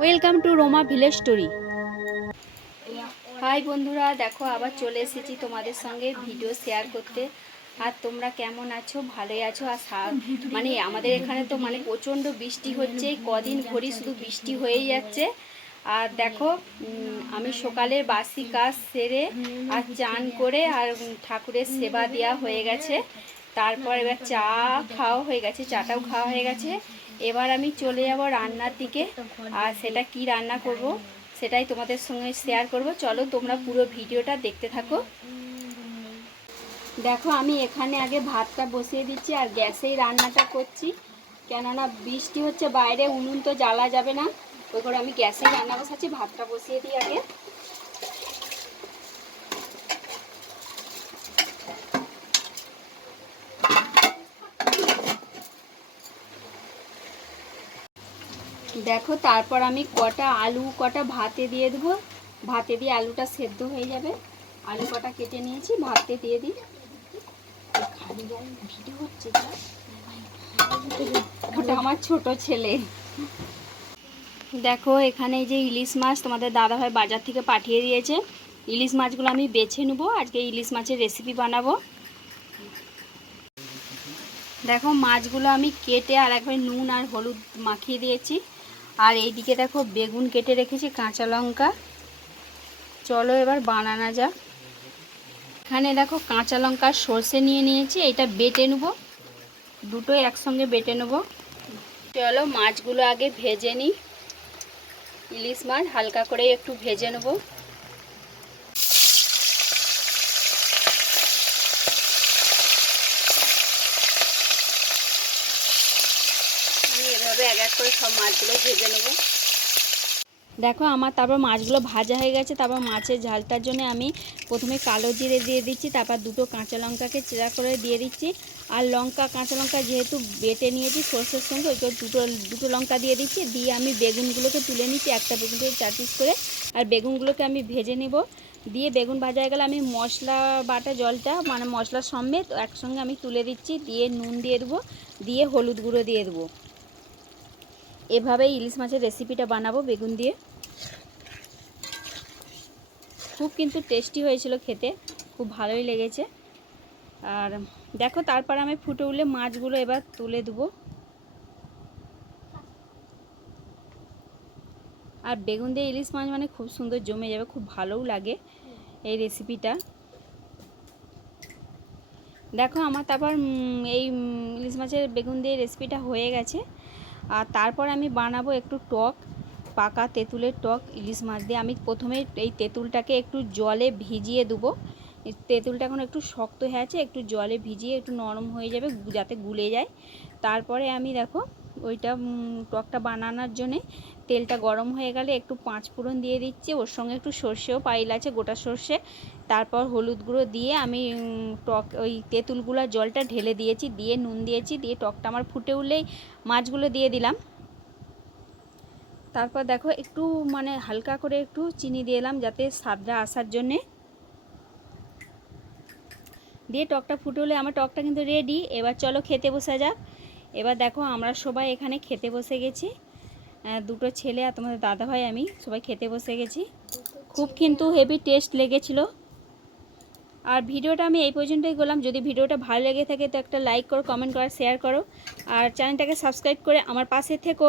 Welcome to Roma village story hi বন্ধুরা, দেখো আবার চলে এসেছি তোমাদের সঙ্গে ভিডিও শেয়ার করতে। আর তোমরা কেমন আছো? ভালোই আছো? আর মানে আমাদের এখানে তো মানে প্রচণ্ড বৃষ্টি হচ্ছে। কদিন ভরি শুধু বৃষ্টি হয়েই যাচ্ছে। আর দেখো আমি সকালে বাসি কাজ সেরে আর চান করে আর ঠাকুরের সেবা দেওয়া হয়ে গেছে। তারপর এবার চা খাওয়া হয়ে গেছে, চাটাও খাওয়া হয়ে গেছে। এবার আমি চলে যাব রান্নার দিকে। আর সেটা কি রান্না করব সেটাই তোমাদের সঙ্গে শেয়ার করব। চলো তোমরা পুরো ভিডিওটা দেখতে থাকো। দেখো, আমি এখানে আগে ভাতটা বসিয়ে দিচ্ছি আর গ্যাসেই রান্নাটা করছি। কেননা বৃষ্টি হচ্ছে, বাইরে উনুন তো জ্বালা যাবে না। ওই করে আমি গ্যাসেই রান্না বসাচ্ছি, ভাতটা বসিয়ে দিই আগে। দেখো, তারপর আমি কটা আলু, কটা ভাতে দিয়ে দেবো। ভাতে দিয়ে আলুটা সেদ্ধ হয়ে যাবে। আলু কটা কেটে নিয়েছি, ভাতে দিয়ে দিই। ওটা আমার ছোট ছেলে। দেখো, এখানে যে ইলিশ মাছ তোমাদের দাদাভাই বাজার থেকে পাঠিয়ে দিয়েছে। ইলিশ মাছগুলো আমি বেছে নেব, আজকে ইলিশ মাছের রেসিপি বানাবো। দেখো, মাছগুলো আমি কেটে আর একবার নুন আর হলুদ মাখিয়ে দিয়েছি। আর এইদিকে দেখো বেগুন কেটে রেখেছি, কাঁচা লঙ্কা। চলো এবার বানানো যা এখানে দেখো কাঁচা লঙ্কা সর্ষে নিয়ে নিয়েছি, এটা বেটে নেব। দুটোই একসঙ্গে বেটে নেব। চলো মাছগুলো আগে ভেজে নিই। ইলিশ মাছ হালকা করে একটু ভেজে নেব আমি এভাবে এক এক করে সব মাছগুলো ভেজে নেব। দেখো আমার তারপর মাছগুলো ভাজা হয়ে গেছে, তারপর মাছের ঝালটার জন্য আমি প্রথমে কালো জিরে দিয়ে দিচ্ছি, তারপর দুটো কাঁচা লঙ্কাকে চেরা করে দিয়ে দিচ্ছি। আর লঙ্কা, কাঁচা লঙ্কা যেহেতু বেটে নিয়েছি সর্ষের সঙ্গে, ওই দুটো দুটো লঙ্কা দিয়ে দিচ্ছি। দিয়ে আমি বেগুনগুলোকে তুলে নিচ্ছি, একটা বেগুনকে চার পিস করে, আর বেগুনগুলোকে আমি ভেজে নেব। দিয়ে বেগুন ভাজা হয়ে গেলে আমি মশলা বাটা জলটা মানে মশলা সমেত একসঙ্গে আমি তুলে দিচ্ছি, দিয়ে নুন দিয়ে দেবো, দিয়ে হলুদ গুঁড়ো দিয়ে দেবো। এভাবেই ইলিশ মাছের রেসিপিটা বানাবো বেগুন দিয়ে। খুব কিন্তু টেস্টি হয়েছিল খেতে, খুব ভালোই লেগেছে। আর দেখো, তারপর আমি ফুটে উঠলে মাছগুলো এবার তুলে দেবো। আর বেগুন দিয়ে ইলিশ মাছ মানে খুব সুন্দর জমে যাবে, খুব ভালোও লাগে এই রেসিপিটা। দেখো, আমার তারপর এই ইলিশ মাছের বেগুন দিয়ে রেসিপিটা হয়ে গেছে। আর তারপর আমি বানাবো একটু টক, পাকা তেঁতুলের টক, ইলিশ মাছ দিয়ে। আমি প্রথমে এই তেঁতুলটাকে একটু জলে ভিজিয়ে দেবো। তেঁতুলটা এখন একটু শক্ত হয়ে আছে, একটু জলে ভিজিয়ে একটু নরম হয়ে যাবে যাতে গুলে যায়। তারপরে আমি দেখো ওইটা টকটা বানানোর জন্যে তেলটা গরম হয়ে গেলে একটু পাঁচ ফোড়ন দিয়ে দিচ্ছি। ওর সঙ্গে একটু সর্ষেও পাইল আছে, গোটা সর্ষে। তারপর হলুদ গুঁড়ো দিয়ে আমি টক, ওই তেঁতুলগুলোর জলটা ঢেলে দিয়েছি, দিয়ে নুন দিয়েছি, দিয়ে টকটা আমার ফুটে উঠলেই মাছগুলো দিয়ে দিলাম। তারপর দেখো একটু মানে হালকা করে একটু চিনি দিয়ে দিলাম যাতে স্বাদটা আসার জন্যে। দিয়ে টকটা ফুটে হলে আমার টকটা কিন্তু রেডি এবার চলো খেতে বসা যাক। এবার দেখো আমরা সবাই এখানে খেতে বসে গেছি। দুটো ছেলে আর তোমাদের দাদাভাই আমি সবাই খেতে বসে গেছি। খুব কিন্তু হেভি টেস্ট লেগেছিল। আর ভিডিওটা আমি এই পর্যন্তই করলাম। যদি ভিডিওটা ভালো লেগে থাকে তো একটা লাইক করো কমেন্ট করো শেয়ার করো। আর চ্যানেলটাকে সাবস্ক্রাইব করে আমার পাশে থেকো।